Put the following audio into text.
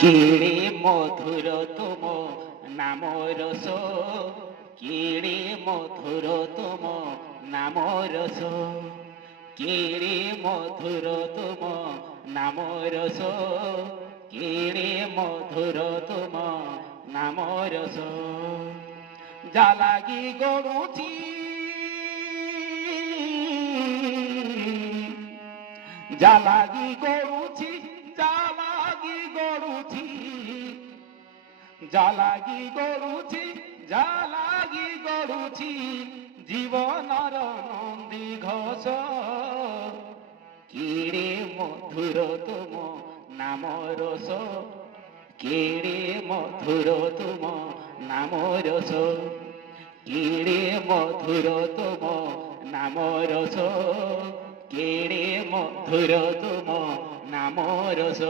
কেড়ে মধুর তুম নাম রস, কেড়ে মধুর তুম নাম রস, কেড়ে মধুর তুম নাম রস, কেড়ে মধুর তুম নাম রস। জালাগি গড়ুছি, জালাগি গড়ুছি, জালাগি গড়ুছি, জালাগি গড়ুছি, জালাগি গড়ুছি জীবনর নন্দী ঘোষ। কেড়ে মধুর তুম নাম রস, কেড়ে মধুর তুম নাম রস, কেড়ে মধুর তুম নাম রস, কেড়ে মধুর তুম নাম রস।